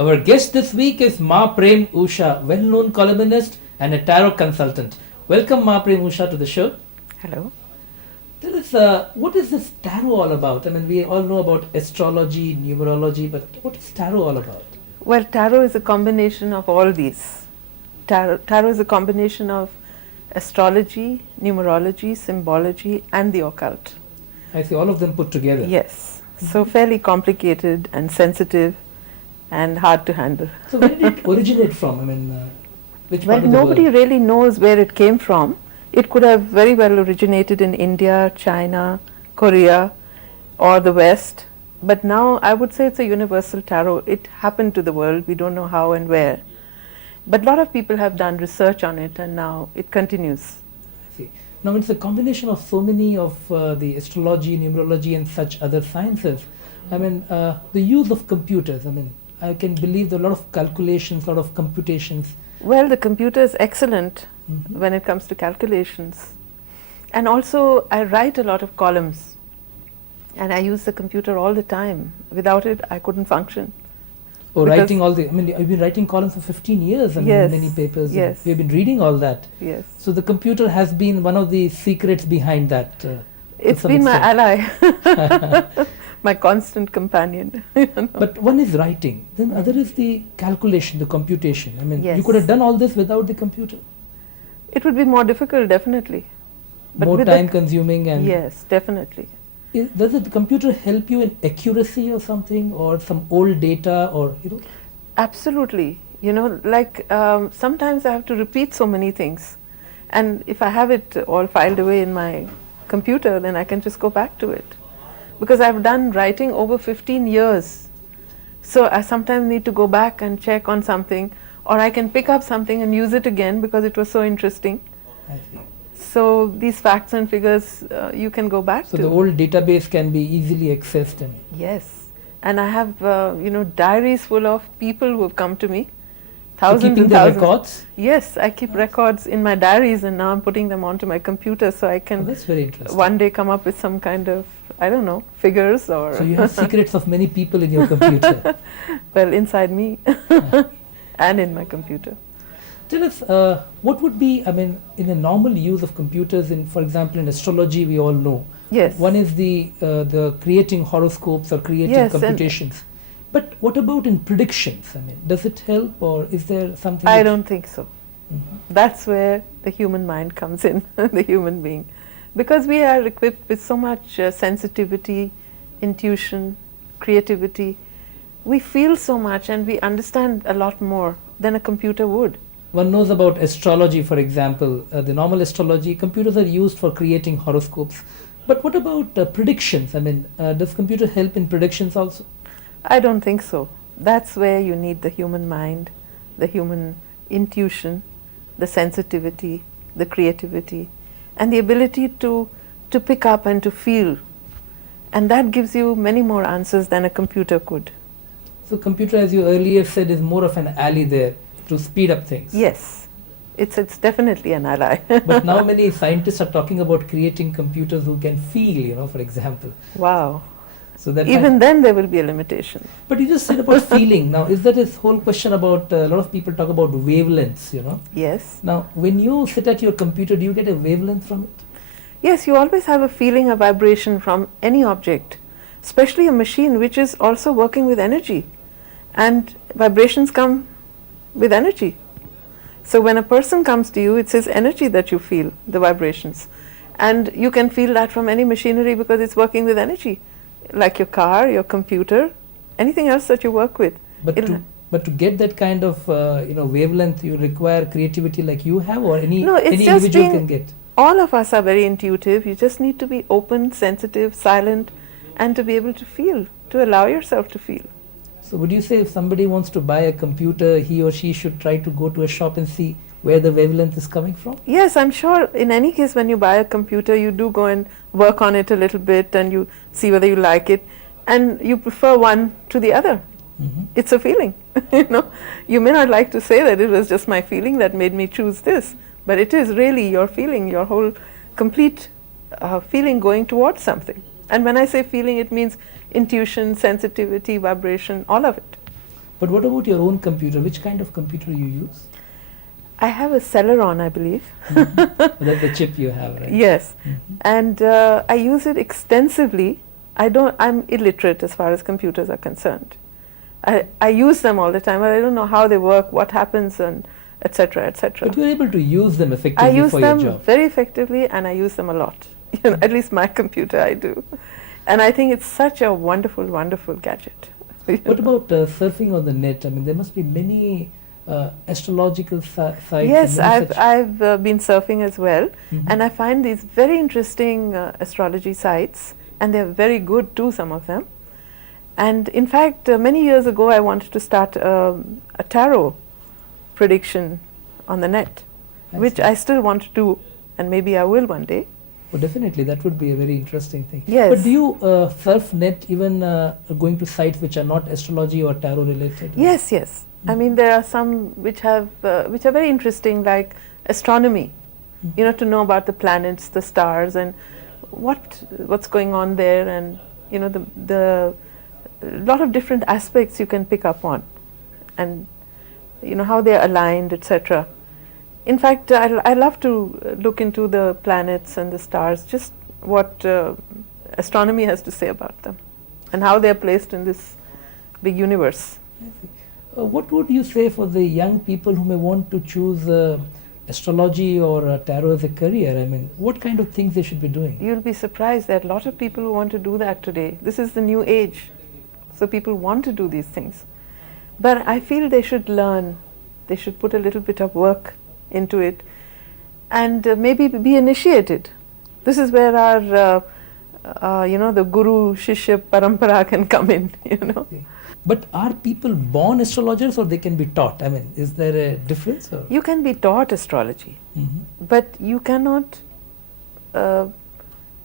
Our guest this week is Maa Prem Usha, well-known columnist and a tarot consultant. Welcome Maa Prem Usha to the show. Hello. Tell us, what is this tarot all about? I mean, we all know about astrology, numerology, but what is tarot all about? Well, tarot is a combination of all these. Tarot is a combination of astrology, numerology, symbology and the occult. I see, all of them put together. Yes. So fairly complicated and sensitive and hard to handle. So where did it originate from? I mean, which part of the nobody world? really knows where it came from. It could have very well originated in India, China, Korea or the West. But now I would say it's a universal tarot. It happened to the world. We don't know how and where. But a lot of people have done research on it and now it continues. I see. Now it's a combination of so many of the astrology, numerology and such other sciences. I mean, the use of computers, I mean, I can believe there are a lot of calculations, a lot of computations. Well, the computer is excellent when it comes to calculations. And also I write a lot of columns and I use the computer all the time. Without it, I couldn't function. Oh, writing all the, I mean, you've been writing columns for 15 years and Yes, many papers. yes. We've been reading all that. Yes. So the computer has been one of the secrets behind that. It's been my ally, my constant companion. But one is writing, then other is the calculation, the computation. I mean, you Yes. could have done all this without the computer. It would be more difficult, definitely. But More with time consuming and... Yes, definitely. Does the computer help you in accuracy or something, or some old data, or, you know? Absolutely. You know, like sometimes I have to repeat so many things. And if I have it all filed away in my computer, then I can just go back to it. Because I've done writing over 15 years. So I sometimes need to go back and check on something, or I can pick up something and use it again because it was so interesting. I see. So these facts and figures you can go back to. So the old database can be easily accessed. And Yes. And I have, you know, diaries full of people who have come to me. so Thousands keeping and the thousands. records. Yes, I keep records in my diaries and now I'm putting them onto my computer so I Oh, can that's very interesting. one day come up with some kind of, I don't know, figures or... So you have secrets of many people in your computer. Well, inside me and in my computer. Tell us, what would be, I mean, in a normal use of computers, in, for example, in astrology, we all know. Yes. One is the creating horoscopes or creating Yes, and computations. But what about in predictions? I mean, does it help, or is there something? I which- don't think so. That's where the human mind comes in, the human being. Because we are equipped with so much sensitivity, intuition, creativity. We feel so much and we understand a lot more than a computer would. One knows about astrology, for example, the normal astrology, computers are used for creating horoscopes. But what about predictions? I mean, does computer help in predictions also? I don't think so. That's where you need the human mind, the human intuition, the sensitivity, the creativity, and the ability to pick up and to feel. And that gives you many more answers than a computer could. So computer, as you earlier said, is more of an ally there to speed up things. Yes, it's definitely an ally. But now many scientists are talking about creating computers who can feel, you know, for example. Wow. So that Even then there will be a limitation. But you just said about feeling. Now, is that this whole question about, a lot of people talk about wavelengths, you know. Yes. Now, when you sit at your computer, do you get a wavelength from it? Yes, you always have a feeling, a vibration from any object, especially a machine which is also working with energy. And vibrations come with energy. So when a person comes to you, it's his energy that you feel, the vibrations. And you can feel that from any machinery because it's working with energy, like your car, your computer, anything else that you work with. But to get that kind of you know, wavelength, you require creativity like you have, or any individual can get. All of us are very intuitive. You just need to be open, sensitive, silent, and to be able to feel, to allow yourself to feel. So would you say if somebody wants to buy a computer, he or she should try to go to a shop and see where the wavelength is coming from? Yes, I'm sure in any case when you buy a computer, you do go and work on it a little bit and you see whether you like it, and you prefer one to the other. It's a feeling. You know, you may not like to say that it was just my feeling that made me choose this, but it is really your feeling, your whole complete feeling going towards something. And when I say feeling, it means intuition, sensitivity, vibration, all of it. But what about your own computer? Which kind of computer you use? I have a Celeron, I believe. That's the chip you have, right? Yes, and I use it extensively. I'm illiterate as far as computers are concerned. I use them all the time, but I don't know how they work, what happens, and etc. etc. But you're able to use them I effectively use for your them job. very effectively, and I use them a lot. At least my computer, I do, and I think it's such a wonderful, wonderful gadget. What about surfing on the net? I mean, there must be many astrological sites. Yes, and many I've been surfing as well, Mhm. and I find these very interesting astrology sites, and they're very good too, some of them. And in fact, many years ago, I wanted to start a tarot prediction on the net, which see. I still want to do, and maybe I will one day. Well, definitely, that would be a very interesting thing. Yes. But do you surf net even going to sites which are not astrology or tarot related? Yes, yes. I mean, there are some which are very interesting, like astronomy. You know, to know about the planets, the stars, and what's going on there, and the lot of different aspects you can pick up on, and how they're aligned, etc. In fact, I love to look into the planets and the stars, just what astronomy has to say about them, and how they're placed in this big universe. What would you say for the young people who may want to choose astrology or tarot as a career? I mean, what kind of things they should be doing? You'll be surprised that a lot of people who want to do that today. This is the new age, so people want to do these things. But I feel they should learn, they should put a little bit of work into it, and maybe be initiated. This is where our, the guru shishya parampara can come in. Okay. But are people born astrologers, or they can be taught? I mean, is there a difference? Or? You can be taught astrology, but you cannot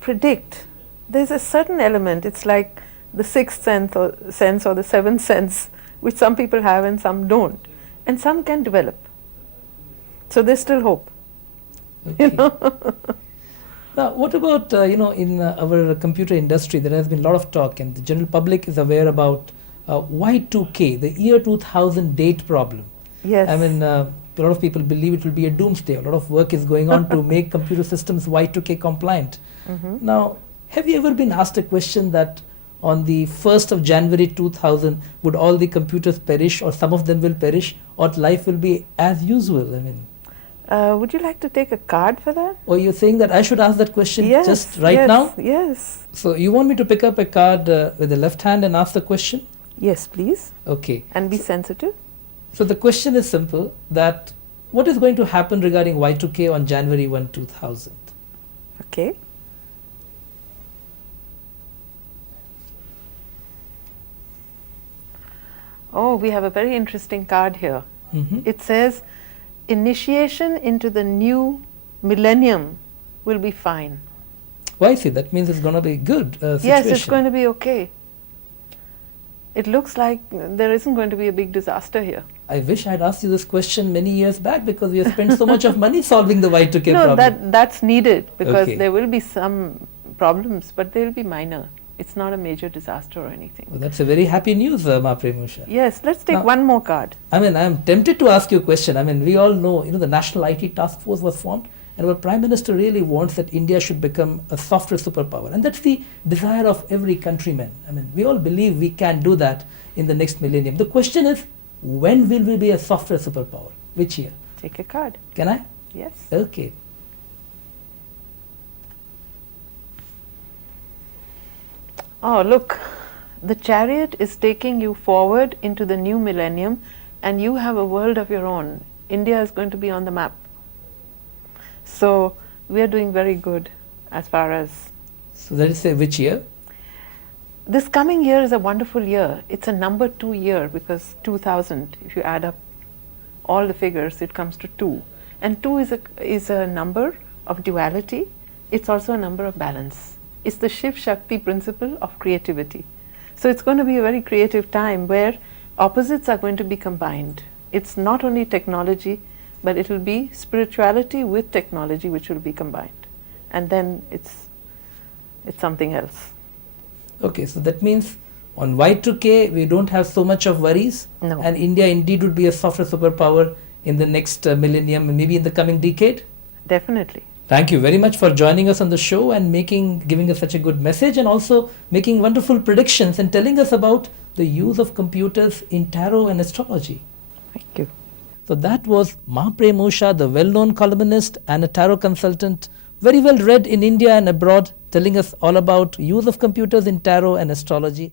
predict. There's a certain element. It's like the sixth sense or the seventh sense, which some people have and some don't, and some can develop. So there's still hope. Okay. Now, what about in our computer industry? There has been a lot of talk, and the general public is aware about Y2K, the year 2000 date problem. Yes. I mean, a lot of people believe it will be a doomsday. A lot of work is going on to make computer systems Y2K compliant. Now, have you ever been asked a question that on the 1st of January 2000, would all the computers perish, or some of them will perish, or life will be as usual? I mean, would you like to take a card for that? or you're saying that I should ask that question Yes, just right yes, now? Yes. So you want me to pick up a card with the left hand and ask the question? Yes, please. Okay. And be sensitive. So the question is simple, that what is going to happen regarding Y2K on January 1, 2000? Okay. Oh, we have a very interesting card here. It says, initiation into the new millennium will be fine. Why see? That means it's going to be good situation. Yes, it's going to be okay. It looks like there isn't going to be a big disaster here. I wish I'd asked you this question many years back, because we have spent so much of money solving the Y2K No, problem. that's needed, because Okay. there will be some problems, but they'll be minor. It's not a major disaster or anything. Well, that's a very happy news, Maa Prem Usha. Yes, let's take Now- one more card. I mean, I'm tempted to ask you a question. I mean, we all know, the National IT Task Force was formed, and our Prime Minister really wants that India should become a software superpower. And that's the desire of every countryman. I mean, we all believe we can do that in the next millennium. The question is, when will we be a software superpower? Which year? Take a card. Can I? Yes. Okay. Oh, look, the chariot is taking you forward into the new millennium, and you have a world of your own. India is going to be on the map. So we are doing very good as far as... So that is which year? This coming year is a wonderful year. It's a number 2 year, because 2000, if you add up all the figures, it comes to 2. And 2 is a number of duality. It's also a number of balance. It's the Shiv Shakti principle of creativity. So it's going to be a very creative time where opposites are going to be combined. It's not only technology, but it will be spirituality with technology which will be combined. And then it's something else. Okay, so that means On Y2K, we don't have so much of worries, No. and India indeed would be a software superpower in the next millennium and maybe in the coming decade. Definitely. Thank you very much for joining us on the show and giving us such a good message, and also making wonderful predictions and telling us about the use of computers in tarot and astrology. Thank you. So that was Maa Prem Usha, the well-known columnist and a tarot consultant, very well read in India and abroad, telling us all about use of computers in tarot and astrology.